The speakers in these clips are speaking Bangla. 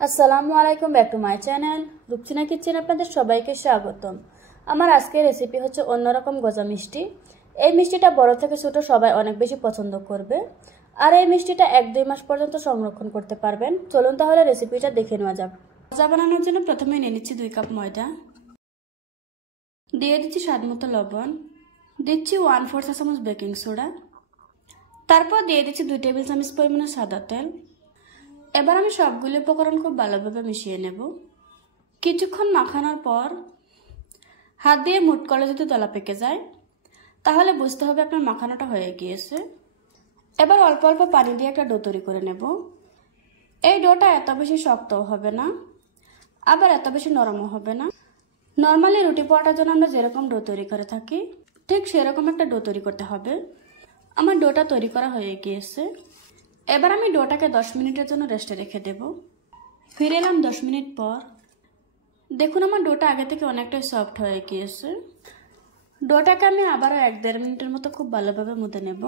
আসসালামু আলাইকুম, back to my channel Rupchina kitchen. আপনাদের সবাইকে স্বাগতম। আমার আজকের রেসিপি হচ্ছে অন্যরকম গজা মিষ্টি। এই মিষ্টিটা বড় থেকে ছোট সবাই অনেক বেশি পছন্দ করবে, আর এই মিষ্টিটা 1-2 মাস পর্যন্ত সংরক্ষণ করতে পারবেন। চলুন তাহলে রেসিপিটা দেখে নেওয়া যাক। গজা বানানোর জন্য প্রথমে নিয়ে নিচ্ছি 2 কাপ ময়দা, দিয়ে দিচ্ছি স্বাদমতো লবণ, দিচ্ছি 1/4 চা চামচ বেকিং সোডা, তারপর দিয়ে দিচ্ছি 2 টেবিল চামচ পরিমাণে সাদা তেল। এবার আমি সবগুলো উপকরণ খুব ভালোভাবে মিশিয়ে নেব। কিছুক্ষণ মাখানোর পর হাত দিয়ে মুঠ করলে যদি দলা পেকে যায় তাহলে বুঝতে হবে আপনার মাখানোটা হয়ে গিয়েছে। এবার অল্প অল্প পানি দিয়ে একটা ডো তৈরি করে নেব। এই ডোটা এত বেশি শক্তও হবে না, আবার এত বেশি নরমও হবে না। নর্মালি রুটি পরোটার জন্য আমরা যেরকম ডো তৈরি করে থাকি ঠিক সেরকম একটা ডো তৈরি করতে হবে। আমার ডোটা তৈরি করা হয়ে গিয়েছে। এবার আমি ডোটাকে 10 মিনিটের জন্য রেস্টে রেখে দেব। ফিরে এলাম 10 মিনিট পর। দেখুন আমার ডোটা আগে থেকে অনেকটাই সফট হয়ে গিয়েছে। ডোটাকে আমি আবারও 1-1.5 মিনিটের মতো খুব ভালোভাবে মুথে নেব।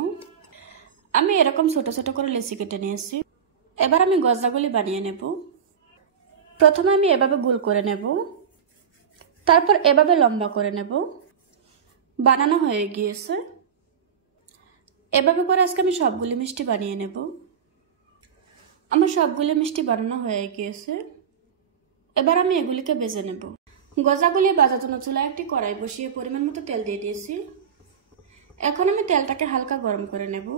আমি এরকম ছোট ছোট করে লেচি কেটে নিয়েছি। এবার আমি গজাগুলি বানিয়ে নেব। প্রথমে আমি এভাবে গোল করে নেব, তারপর এভাবে লম্বা করে নেব। বানানো হয়ে গিয়েছে। এভাবে করে আজকে আমি সবগুলি মিষ্টি বানিয়ে নেব। আমার সবগুলি মিষ্টি বানানো হয়ে গিয়েছে। এবার আমি এগুলিকে ভেজে নেব। গজাগুলি ভাজার জন্য চুলায় একটি কড়াই বসিয়ে পরিমাণ মতো তেল দিয়ে দিয়েছি। এখন আমি তেলটাকে হালকা গরম করে নেব।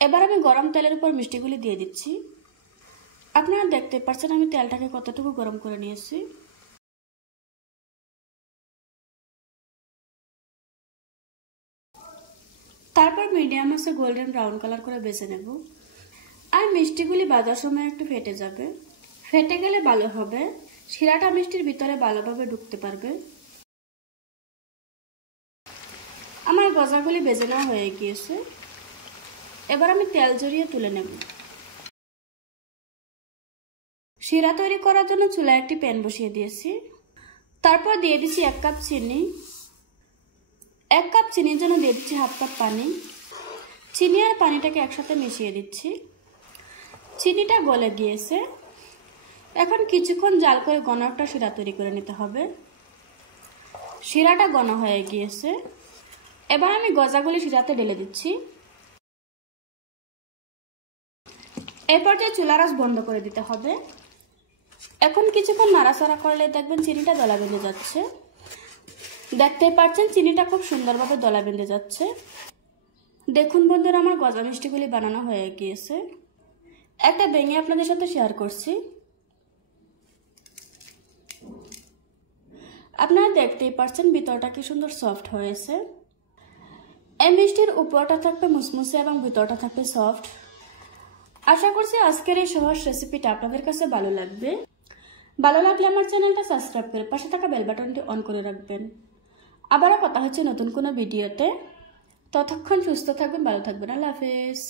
এবার আমি গরম তেলের উপর মিষ্টিগুলি দিয়ে দিচ্ছি। আপনারা দেখতে পাচ্ছেন আমি তেলটাকে কতটুকু গরম করে নিয়েছি। তারপর মিডিয়াম আঁচে গোল্ডেন ব্রাউন কালার করে ভেজে নেব। আর মিষ্টিগুলি ভাজার সময় একটু ফেটে যাবে। ফেটে গেলে ভালো হবে, শিরাটা মিষ্টির ভিতরে ভালোভাবে ঢুকতে পারবে। আমার গজাগুলি ভেজে নেওয়া হয়ে গিয়েছে। এবার আমি তেল ঝরিয়ে তুলে নেব। শিরা তৈরি করার জন্য চুলায় একটি প্যান বসিয়ে দিয়েছি। তারপর দিয়ে দিচ্ছি 1 কাপ চিনি। 1 কাপ চিনির জন্য দিয়ে দিচ্ছি 1/2 কাপ পানি। চিনি আর পানিটাকে একসাথে মিশিয়ে দিচ্ছি। চিনিটা গলে গিয়েছে। এখন কিছুক্ষণ জাল করে ঘন একটা শিরা তৈরি করে নিতে হবে। শিরাটা ঘন হয়ে গিয়েছে। এবার আমি গজাগুলি শিরাতে ঢেলে দিচ্ছি। এরপর যে চুলার আঁচ বন্ধ করে দিতে হবে। এখন কিছুক্ষণ নাড়াচাড়া করলে দেখবেন চিনিটা দলা বেঁধে যাচ্ছে। দেখতেই পাচ্ছেন চিনিটা খুব সুন্দরভাবে দলা বেঁধে যাচ্ছে। দেখুন বন্ধুরা আমার গজা মিষ্টিগুলি বানানো হয়ে গিয়েছে। একটা ভেঙে আপনাদের সাথে শেয়ার করছি। আপনারা দেখতেই পাচ্ছেন ভিতরটা কি সুন্দর সফট হয়েছে। এই মিষ্টির উপরটা থাকবে মুসমুসে এবং ভিতরটা থাকবে সফট। আশা করছি আজকের এই সহজ রেসিপিটা আপনাদের কাছে ভালো লাগবে। ভালো লাগলে আমার চ্যানেলটা সাবস্ক্রাইব করে পাশে থাকা বেল বাটনটি অন করে রাখবেন। আবারও কথা হচ্ছে নতুন কোনো ভিডিওতে। ততক্ষণ সুস্থ থাকবেন, ভালো থাকবেন। আল্লাহ হাফেজ।